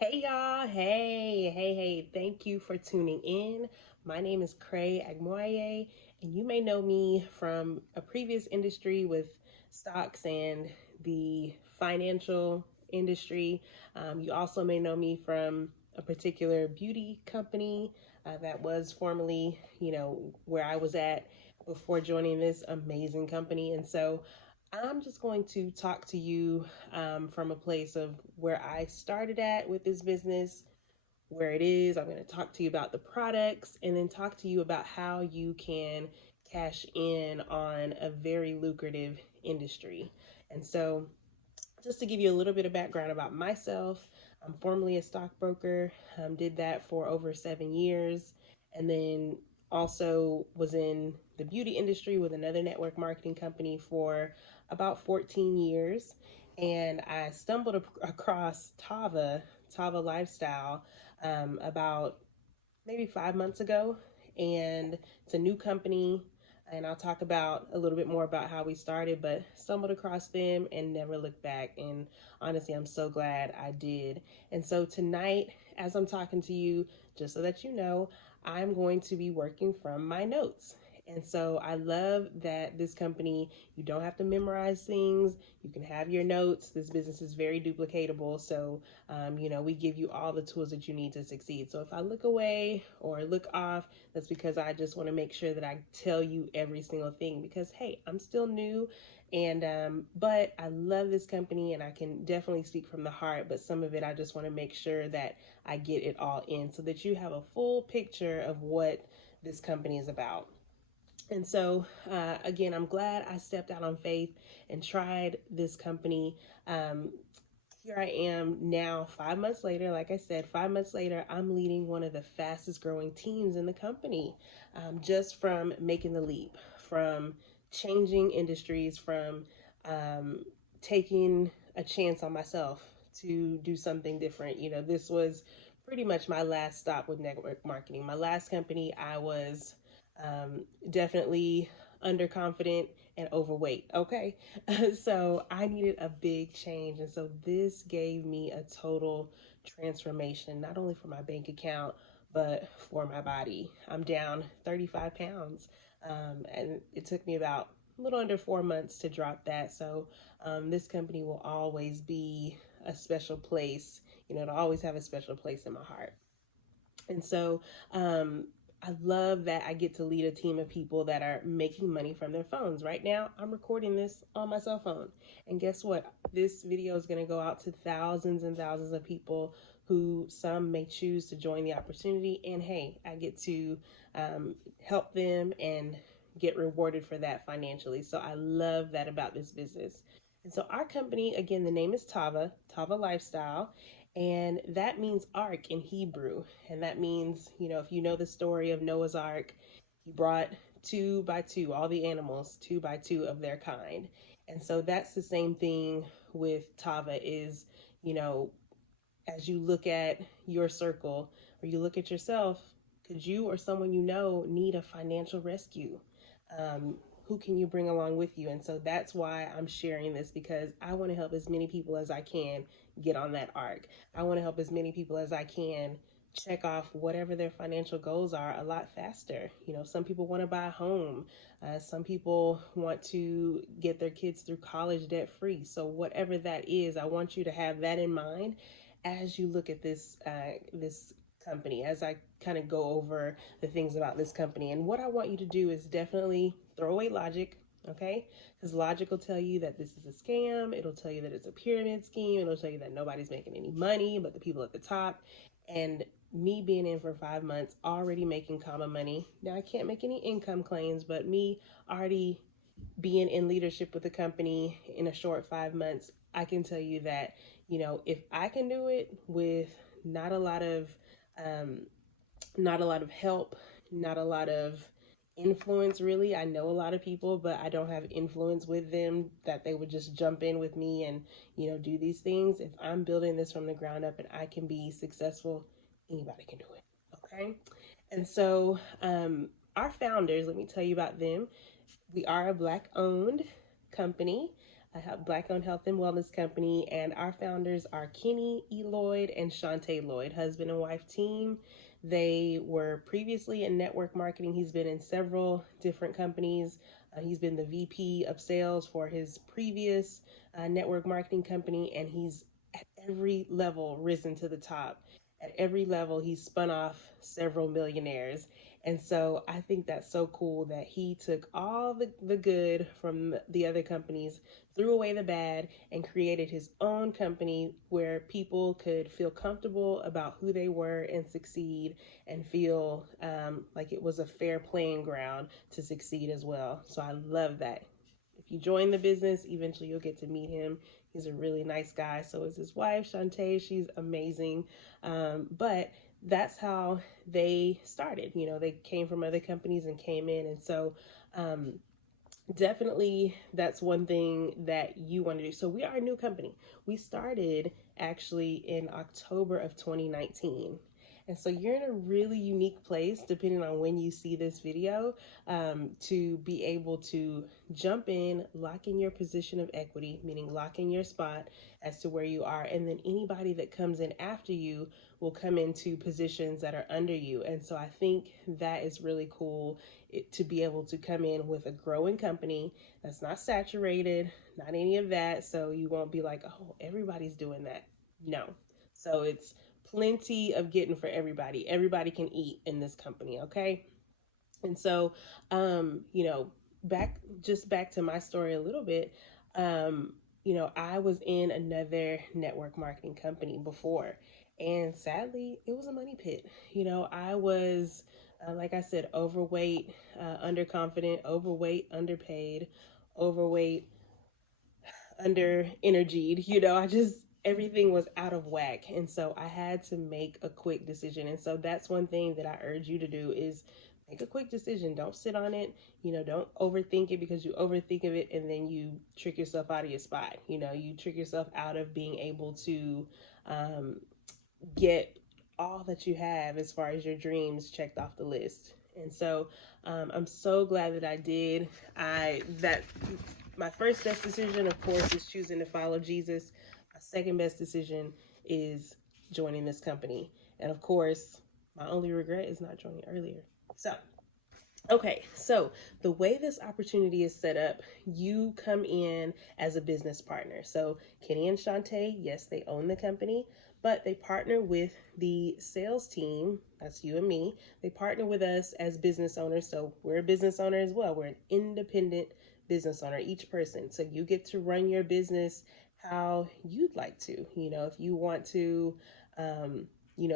Hey y'all, hey, thank you for tuning in. My name is Cray Agmoye, and you may know me from a previous industry with stocks and the financial industry. You also may know me from a particular beauty company that was formerly, where I was at before joining this amazing company. And so I'm just going to talk to you from a place of where I started at with this business, where it is. I'm going to talk to you about the products and then talk to you about how you can cash in on a very lucrative industry. And so, just to give you a little bit of background about myself, I'm formerly a stockbroker, did that for over 7 years, and then also was in the beauty industry with another network marketing company for about 14 years. And I stumbled across Tava Lifestyle, about maybe 5 months ago, and it's a new company. And I'll talk about a little bit more about how we started, but stumbled across them and never looked back. And honestly, I'm so glad I did. And so tonight, as I'm talking to you, just so that you know, I'm going to be working from my notes. And so I love that this company, you don't have to memorize things. You can have your notes. This business is very duplicatable. So we give you all the tools that you need to succeed. So if I look away or look off, that's because I just want to make sure that I tell you every single thing because, hey, I'm still new. And, but I love this company and I can definitely speak from the heart. But some of it, I just want to make sure that I get it all in so that you have a full picture of what this company is about. And so, again, I'm glad I stepped out on faith and tried this company. Um, Here I am now, 5 months later. Like I said, 5 months later, I'm leading one of the fastest growing teams in the company, just from making the leap, from changing industries, from um, taking a chance on myself to do something different. This was pretty much my last stop with network marketing. My last company, I was definitely underconfident and overweight. Okay. So I needed a big change. And so this gave me a total transformation, not only for my bank account, but for my body. I'm down 35 pounds. And it took me about a little under 4 months to drop that. So this company will always be a special place. It'll always have a special place in my heart. And so I love that I get to lead a team of people that are making money from their phones. Right now, I'm recording this on my cell phone. And guess what? This video is going to go out to thousands and thousands of people who some may choose to join the opportunity. And hey, I get to help them and get rewarded for that financially. So I love that about this business. And so our company, again, the name is Tava Lifestyle, and that means ark in Hebrew. And that means, if you know the story of Noah's Ark, he brought two by two, all the animals, two by two of their kind. And so that's the same thing with Tava is, you know, as you look at your circle or you look at yourself, could you or someone you know need a financial rescue? Um, who can you bring along with you? And so that's why I'm sharing this because I want to help as many people as I can get on that arc. I want to help as many people as I can check off whatever their financial goals are a lot faster. Some people want to buy a home. Some people want to get their kids through college debt free. So whatever that is, I want you to have that in mind as you look at this company, as I kind of go over the things about this company. And what I want you to do is definitely throw away logic, okay? Because logic will tell you that this is a scam. It'll tell you that it's a pyramid scheme. It'll tell you that nobody's making any money but the people at the top. And me being in for 5 months, already making comma money. Now I can't make any income claims, but me already being in leadership with the company in a short 5 months, I can tell you that, if I can do it with not a lot of, um, not a lot of help, not a lot of influence really. I know a lot of people, but I don't have influence with them that they would just jump in with me and, do these things. If I'm building this from the ground up and I can be successful, anybody can do it. Okay. And so, our founders, let me tell you about them. We are a Black owned company. a Black-owned health and wellness company, and our founders are Kenny E. Lloyd and Shantae Lloyd, husband and wife team. They were previously in network marketing. He's been in several different companies. He's been the VP of sales for his previous network marketing company, and he's at every level risen to the top. At every level, he's spun off several millionaires. And so I think that's so cool that he took all the good from the other companies, threw away the bad, and created his own company where people could feel comfortable about who they were and succeed and feel like it was a fair playing ground to succeed as well. So I love that. If you join the business, eventually you'll get to meet him. He's a really nice guy. So is his wife, Shantae. She's amazing. But that's how they started. You know, they came from other companies and came in. And so um, definitely that's one thing that you want to do. So we are a new company. We started actually in October of 2019. And so you're in a really unique place, depending on when you see this video, to be able to jump in, lock in your position of equity, meaning lock in your spot as to where you are. And then anybody that comes in after you will come into positions that are under you. And so I think that is really cool to be able to come in with a growing company that's not saturated, not any of that. So you won't be like, oh, everybody's doing that. No. So it's plenty of getting for everybody. Everybody can eat in this company, okay? And so, you know, back to my story a little bit. You know, I was in another network marketing company before, and sadly, it was a money pit. You know, I was, like I said, overweight, underconfident, overweight, underpaid, overweight, under energied. You know, I just, everything was out of whack. And so I had to make a quick decision. And so that's one thing that I urge you to do is make a quick decision. Don't sit on it. You know, don't overthink it, because you overthink of it and then you trick yourself out of your spot. You know, you trick yourself out of being able to um, get all that you have as far as your dreams checked off the list. And so I'm so glad that I did. My first best decision, of course, is choosing to follow Jesus. My second best decision is joining this company. And of course, my only regret is not joining earlier. So okay, so the way this opportunity is set up, you come in as a business partner. So Kenny and Shantae, yes, they own the company, but they partner with the sales team. That's you and me. They partner with us as business owners. So we're a business owner as well. We're an independent business owner, each person. So you get to run your business how you'd like to. You know, if you want to, um,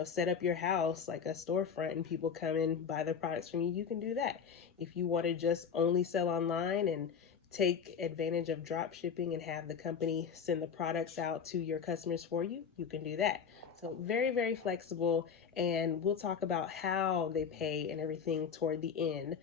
set up your house like a storefront and people come and buy the products from you, you can do that. If you want to just only sell online and take advantage of drop shipping and have the company send the products out to your customers for you, you can do that. So very, very flexible. And we'll talk about how they pay and everything toward the end.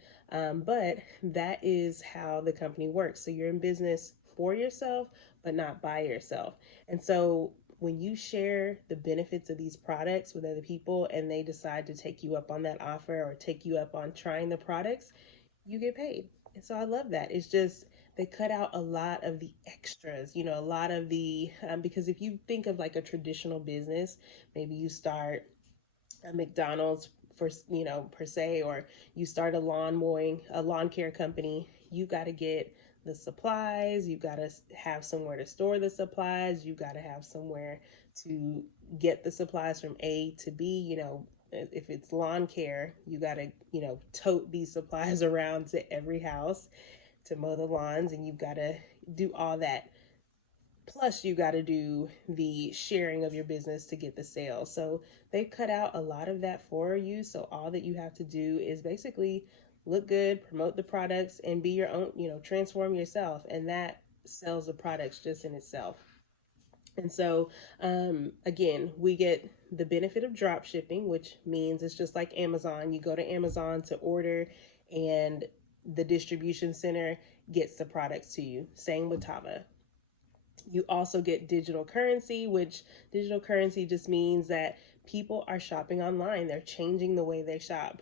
But that is how the company works. So you're in business for yourself, but not by yourself. And so when you share the benefits of these products with other people and they decide to take you up on that offer or take you up on trying the products, you get paid. And so I love that. It's just they cut out a lot of the extras, a lot of the, because if you think of like a traditional business, maybe you start a McDonald's for, per se, or you start a lawn care company, you got to get the supplies, you got to have somewhere to store the supplies, you got to have somewhere to get the supplies from A to B, if it's lawn care, you got to, tote these supplies around to every house to mow the lawns, and you've got to do all that. Plus, you got to do the sharing of your business to get the sales. So they've cut out a lot of that for you. So all that you have to do is basically look good, promote the products, and be your own, transform yourself. And that sells the products just in itself. And so, again, we get the benefit of drop shipping, which means it's just like Amazon. You go to Amazon to order, and the distribution center gets the products to you. Same with Tava. You also get digital currency, which digital currency just means that people are shopping online. They're changing the way they shop.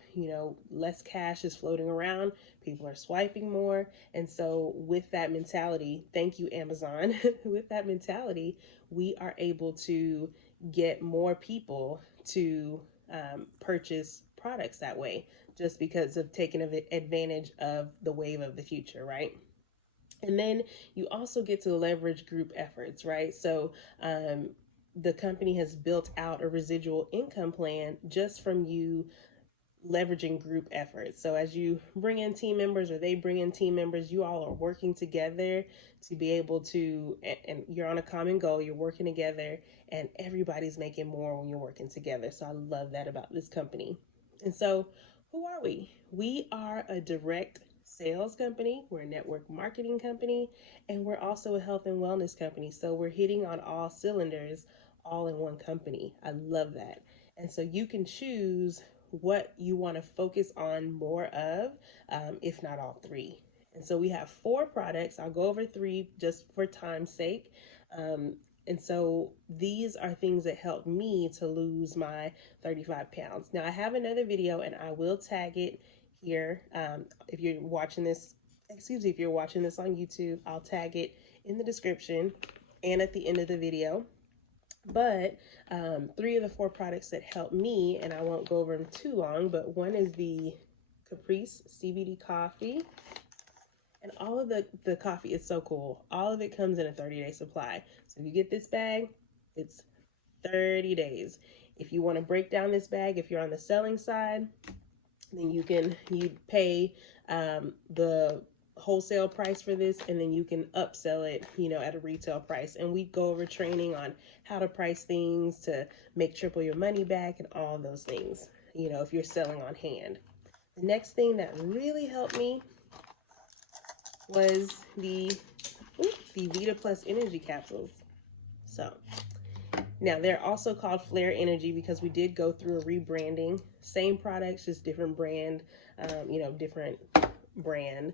Less cash is floating around. People are swiping more. And so, with that mentality, thank you, Amazon. With that mentality, we are able to get more people to purchase products that way just because of taking advantage of the wave of the future, right? And then you also get to leverage group efforts, right? So the company has built out a residual income plan just from you leveraging group efforts. So as you bring in team members or they bring in team members, you all are working together to be able to, and you're on a common goal, you're working together, and everybody's making more when you're working together. So I love that about this company. And so, who are we? We are a direct sales company, we're a network marketing company, and we're also a health and wellness company. So we're hitting on all cylinders all in one company. I love that. And so you can choose what you want to focus on more of, if not all three. And so we have four products. I'll go over three just for time's sake. Um, and so these are things that helped me to lose my 35 pounds. Now, I have another video and I will tag it here. If you're watching this, if you're watching this on YouTube, I'll tag it in the description and at the end of the video. But three of the four products that help me, and I won't go over them too long, but one is the Caprice CBD coffee. And all of the coffee is so cool. All of it comes in a 30-day supply. So if you get this bag, it's 30 days. If you want to break down this bag, if you're on the selling side, then you pay the wholesale price for this, and then you can upsell it at a retail price. And we go over training on how to price things to make triple your money back and all those things, if you're selling on hand. The next thing that really helped me was the Vita Plus energy capsules. So now they're also called Flare Energy because we did go through a rebranding. Same products, just different brand, different brand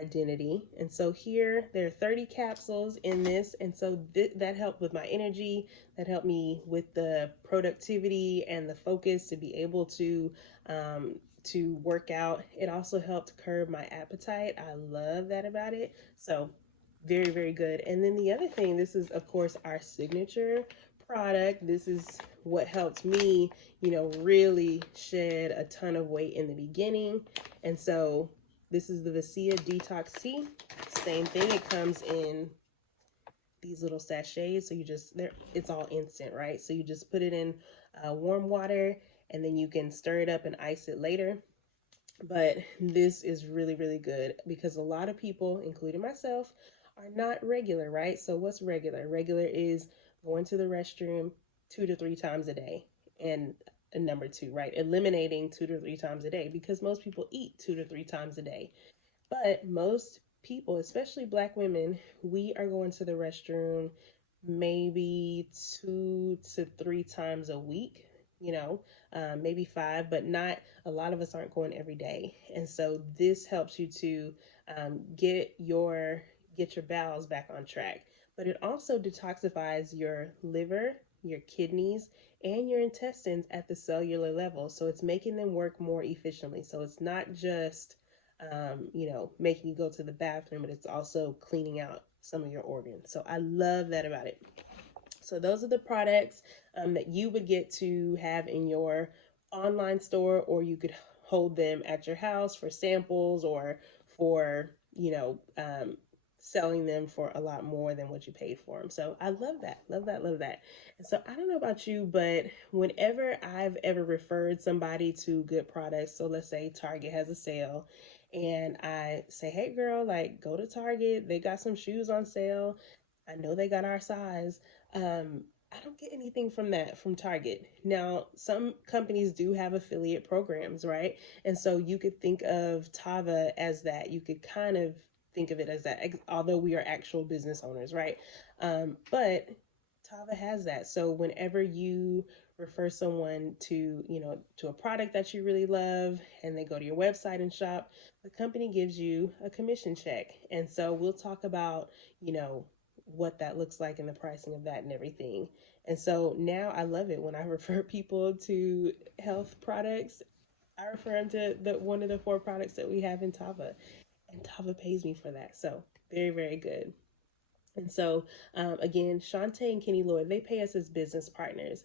identity. And so here there are 30 capsules in this, and so that helped with my energy, that helped me with the productivity and the focus to be able to work out. It also helped curb my appetite. I love that about it. So very, very good. And then the other thing, this is of course our signature product. This is what helped me really shed a ton of weight in the beginning. And so this is the Vicia Detox Tea. Same thing. It comes in these little sachets. So it's all instant, right? So you just put it in warm water, and then you can stir it up and ice it later. But this is really, really good because a lot of people, including myself, are not regular, right? So what's regular? Regular is going to the restroom 2 to 3 times a day. And number two, right? Eliminating 2 to 3 times a day because most people eat 2 to 3 times a day. But most people, especially Black women, we are going to the restroom maybe 2 to 3 times a week, maybe five, but not a lot of us aren't going every day. And so this helps you to get your bowels back on track. But it also detoxifies your liver, your kidneys, and your intestines at the cellular level. So it's making them work more efficiently. So it's not just making you go to the bathroom, but it's also cleaning out some of your organs. So I love that about it. So those are the products that you would get to have in your online store, or you could hold them at your house for samples or for, selling them for a lot more than what you paid for them. So I love that, love that, love that. And so I don't know about you, but whenever I've ever referred somebody to good products, so let's say Target has a sale, and I say, hey girl, like go to Target, they got some shoes on sale. I know they got our size. I don't get anything from that from Target. Now, some companies do have affiliate programs, right? And so you could think of Tava as that. You could kind of think of it as that, although we are actual business owners, right? But Tava has that. So whenever you refer someone to a product that you really love and they go to your website and shop, the company gives you a commission check. And so we'll talk about, what that looks like and the pricing of that and everything. And so now I love it when I refer people to health products. I refer them to one of the 4 products that we have in Tava, and Tava pays me for that. So very, very good. And so, again, Shantae and Kenny Lloyd, they pay us as business partners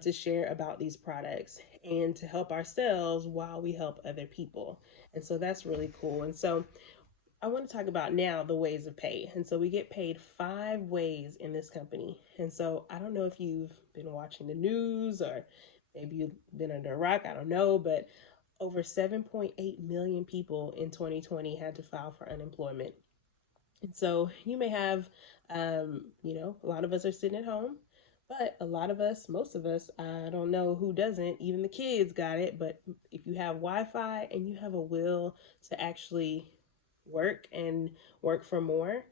to share about these products and to help ourselves while we help other people. And so that's really cool. And so I want to talk about now the ways of pay. And so we get paid 5 ways in this company. And so I don't know if you've been watching the news or maybe you've been under a rock, I don't know, but over 7.8 million people in 2020 had to file for unemployment. And so you may have, a lot of us are sitting at home, but a lot of us, most of us, I don't know who doesn't, even the kids got it. But if you have Wi Fi and you have a will to actually work and work for more,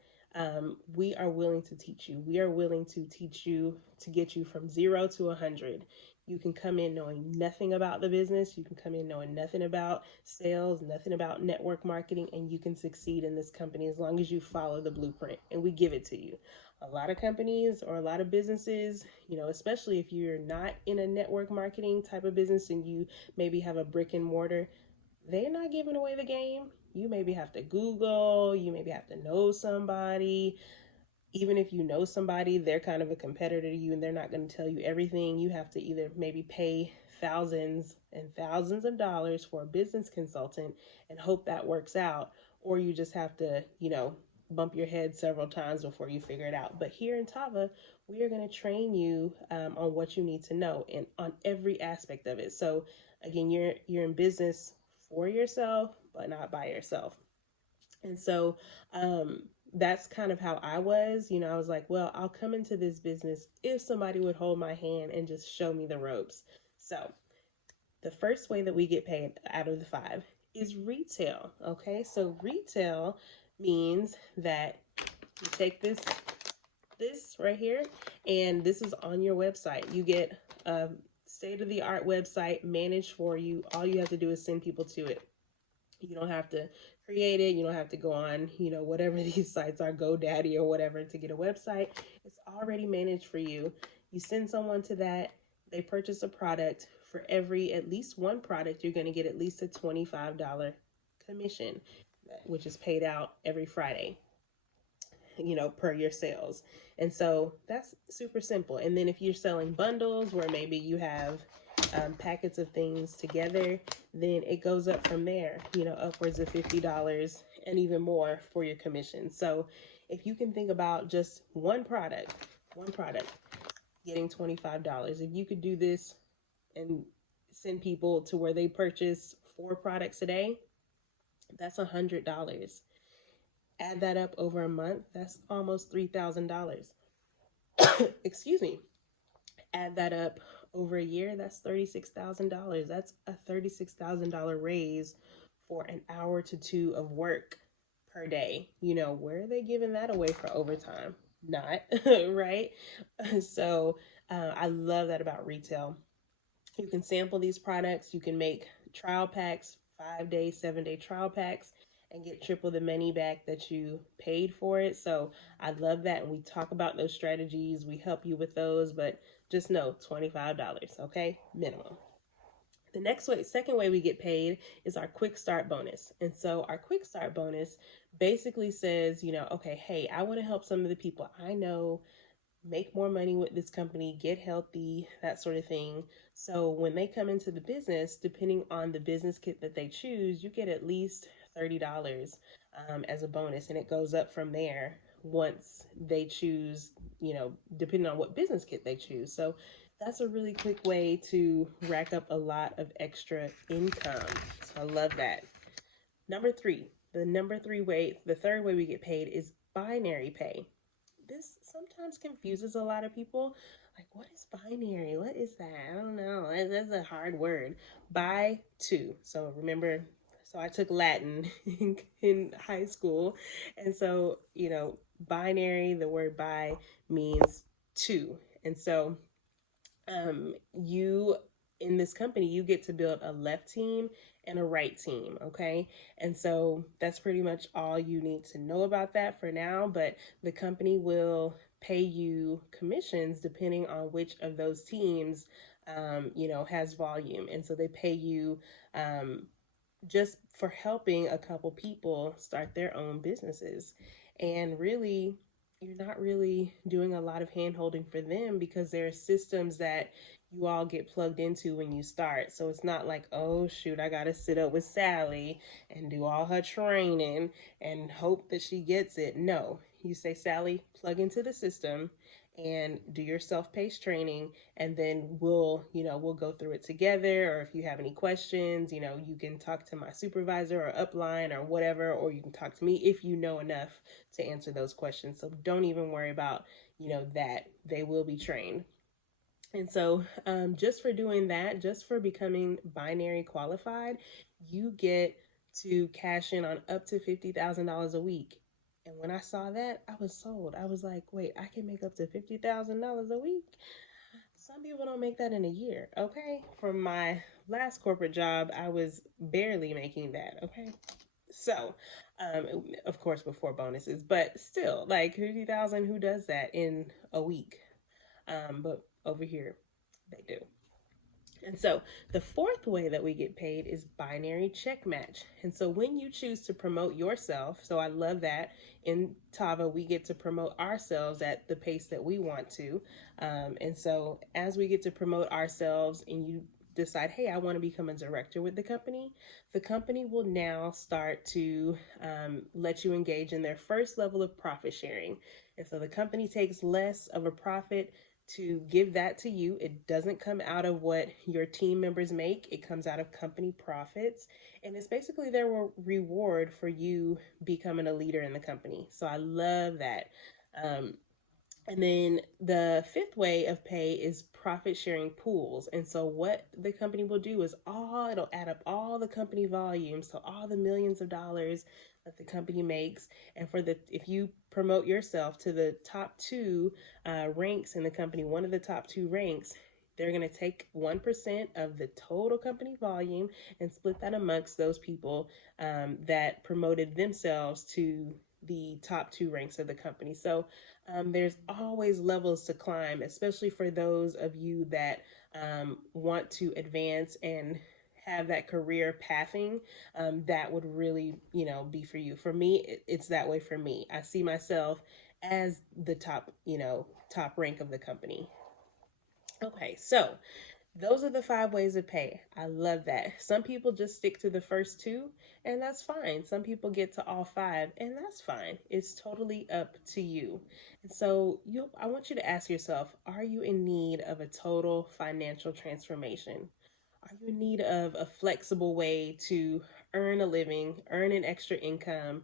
we are willing to teach you. We are willing to teach you to get you from 0 to 100. You can come in knowing nothing about the business. You can come in knowing nothing about sales, nothing about network marketing, and you can succeed in this company as long as you follow the blueprint and we give it to you. A lot of companies or a lot of businesses, especially if you're not in a network marketing type of business and you maybe have a brick and mortar, they're not giving away the game. You maybe have to Google, you maybe have to know somebody. Even if you know somebody, they're kind of a competitor to you and they're not going to tell you everything. You have to either maybe pay thousands and thousands of dollars for a business consultant and hope that works out, or you just have to, bump your head several times before you figure it out. But here in Tava, we are going to train you on what you need to know and on every aspect of it. So again, you're in business for yourself, but not by yourself. And so that's kind of how I was. I was like, well, I'll come into this business if somebody would hold my hand and just show me the ropes. So the first way that we get paid out of the 5 is retail. Okay, so retail means that you take this right here, and this is on your website. You get a state-of-the-art website managed for you. All you have to do is send people to it. You don't have to create it. You don't have to go on, whatever these sites are, GoDaddy or whatever, to get a website. It's already managed for you. You send someone to that, they purchase a product. For every at least one product, you're going to get at least a $25 commission, which is paid out every Friday, per your sales. And so that's super simple. And then if you're selling bundles where maybe you have packets of things together, then it goes up from there, upwards of $50 and even more for your commission. So if you can think about just one product getting $25, if you could do this and send people to where they purchase 4 products a day, that's $100. Add that up over a month, that's almost $3,000. Excuse me. Add that up over a year, that's $36,000. That's a $36,000 raise for an hour to 2 of work per day. Where are they giving that away for overtime? Not, right? So I love that about retail. You can sample these products. You can make trial packs, 5-day, 7-day trial packs, and get triple the money back that you paid for it. So I love that. And we talk about those strategies. We help you with those, but just know $25, okay? Minimum. Second way we get paid is our quick start bonus. And so our quick start bonus basically says, okay, hey, I want to help some of the people I know make more money with this company, get healthy, that sort of thing. So when they come into the business, depending on the business kit that they choose, you get at least $30 as a bonus, and it goes up from there once they choose, depending on what business kit they choose. So that's a really quick way to rack up a lot of extra income. So I love that. The third way we get paid is binary pay. This sometimes confuses a lot of people. Like, what is binary? What is that? I don't know. That's a hard word. By two. So remember, I took Latin in high school. And so, binary, the word by means two. And so you in this company, you get to build a left team and a right team, okay? And so that's pretty much all you need to know about that for now, but the company will pay you commissions depending on which of those teams, has volume. And so they pay you um, just for helping a couple people start their own businesses. And really, you're not really doing a lot of hand holding for them because there are systems that you all get plugged into when you start. So it's not like, oh shoot, I got to sit up with Sally and do all her training and hope that she gets it. No, you say, Sally, plug into the system and do your self-paced training, and then we'll go through it together. Or if you have any questions, you can talk to my supervisor or upline or whatever, or you can talk to me if you know enough to answer those questions. So don't even worry about that. They will be trained. And so, just for doing that, just for becoming binary qualified, you get to cash in on up to $50,000 a week. And when I saw that, I was sold. I was like, wait, I can make up to $50,000 a week? Some people don't make that in a year, okay? From my last corporate job, I was barely making that, okay? So, of course, before bonuses, but still, like 50,000, who does that in a week? But over here, they do. And so the fourth way that we get paid is binary check match. And so when you choose to promote yourself, so I love that in Tava, we get to promote ourselves at the pace that we want to. And so as we get to promote ourselves and you decide, hey, I want to become a director with the company will now start to let you engage in their first level of profit sharing. And so the company takes less of a profit to give that to you. It doesn't come out of what your team members make, it comes out of company profits. And it's basically their reward for you becoming a leader in the company. So I love that. Um, and then the fifth way of pay is profit sharing pools. And so what the company will do is it'll add up all the company volume, so all the millions of dollars that the company makes. And if you promote yourself to the top two ranks in the company, one of the top two ranks, they're going to take 1% of the total company volume and split that amongst those people that promoted themselves to the top two ranks of the company. So there's always levels to climb, especially for those of you that want to advance and have that career pathing. That would really, be for you. For me, it's that way for me. I see myself as the top, top rank of the company. Okay, so those are the 5 ways of pay. I love that. Some people just stick to the first two, and that's fine. Some people get to all five, and that's fine. It's totally up to you. And so, I want you to ask yourself, are you in need of a total financial transformation? Are you in need of a flexible way to earn a living, earn an extra income,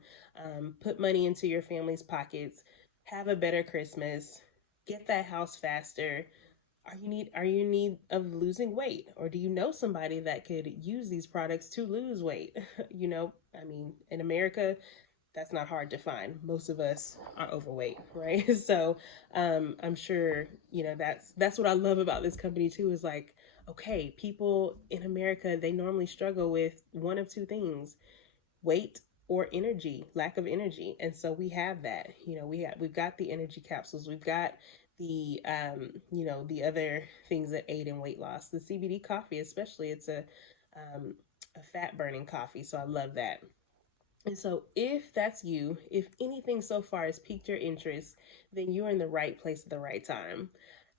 put money into your family's pockets, have a better Christmas, get that house faster? Are you in need of losing weight, or do you know somebody that could use these products to lose weight? I mean, in America, that's not hard to find. Most of us are overweight, right? So I'm sure that's what I love about this company too. Is like, okay, people in America, they normally struggle with one of two things: weight or energy, lack of energy. And so we have that. We've got the energy capsules, we've got the other things that aid in weight loss. The CBD coffee, especially, it's a fat burning coffee, so I love that. And so, if that's you, if anything so far has piqued your interest, then you're in the right place at the right time.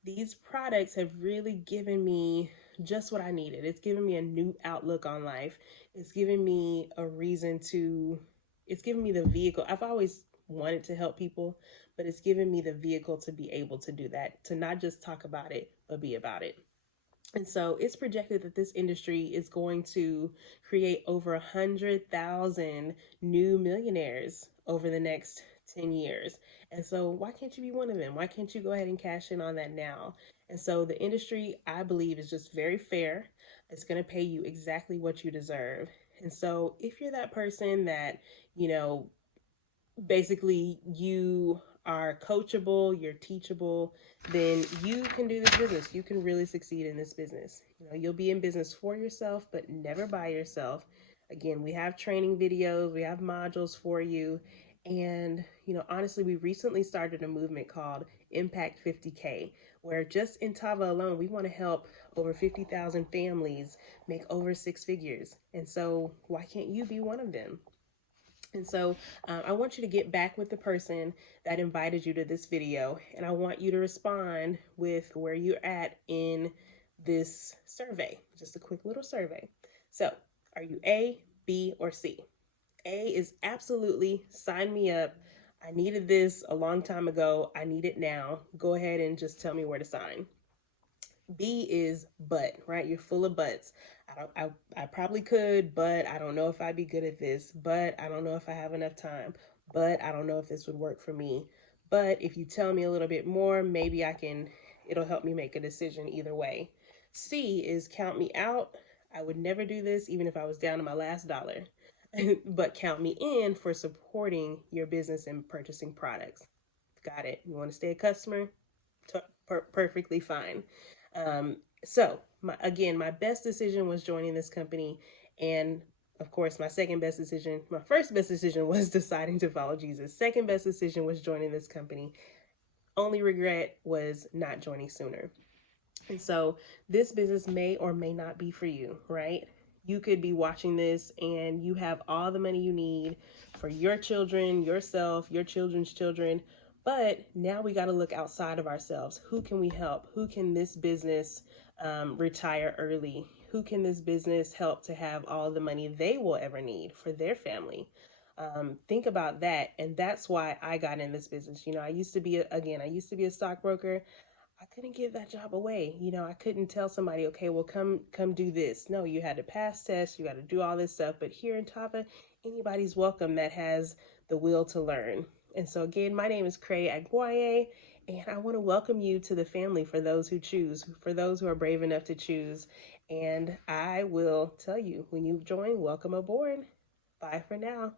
These products have really given me just what I needed. It's given me a new outlook on life. It's given me a reason to, it's given me the vehicle. I've always wanted to help people, but it's given me the vehicle to be able to do that, to not just talk about it, but be about it. And so it's projected that this industry is going to create over 100,000 new millionaires over the next 10 years. And so why can't you be one of them? Why can't you go ahead and cash in on that now? And so the industry, I believe, is just very fair. It's going to pay you exactly what you deserve. And so if you're that person that, you know, basically you are coachable, you're teachable, then you can do this business. You can really succeed in this business. You know, you'll be in business for yourself, but never by yourself. Again, we have training videos, we have modules for you. And, you know, honestly, we recently started a movement called Impact 50K, where just in Tava alone, we want to help over 50,000 families make over six figures. And so, why can't you be one of them? And so I want you to get back with the person that invited you to this video, and I want you to respond with where you're at in this survey, just a quick little survey. So, are you A, B, or C? A is absolutely sign me up. I needed this a long time ago. I need it now. Go ahead and just tell me where to sign. B is but, right? You're full of buts. I probably could, but I don't know if I'd be good at this. But I don't know if I have enough time. But I don't know if this would work for me. But if you tell me a little bit more, maybe it'll help me make a decision either way. C is count me out. I would never do this even if I was down to my last dollar. But count me in for supporting your business and purchasing products. Got it. You want to stay a customer? Perfectly fine. So my best decision was joining this company, and of course, my first best decision was deciding to follow Jesus. Second best decision was joining this company. Only regret was not joining sooner. And so this business may or may not be for you, right? You could be watching this and you have all the money you need for your children, yourself, your children's children. But now we got to look outside of ourselves. Who can we help? Who can this business retire early? Who can this business help to have all the money they will ever need for their family? Think about that. And that's why I got in this business. You know, I used to be a stockbroker. I couldn't give that job away. You know, I couldn't tell somebody, okay, well, come do this. No, you had to pass tests, you got to do all this stuff. But here in Tava, anybody's welcome that has the will to learn. And so again, my name is Cray Agboye, and I want to welcome you to the family for those who choose, for those who are brave enough to choose. And I will tell you when you join, welcome aboard. Bye for now.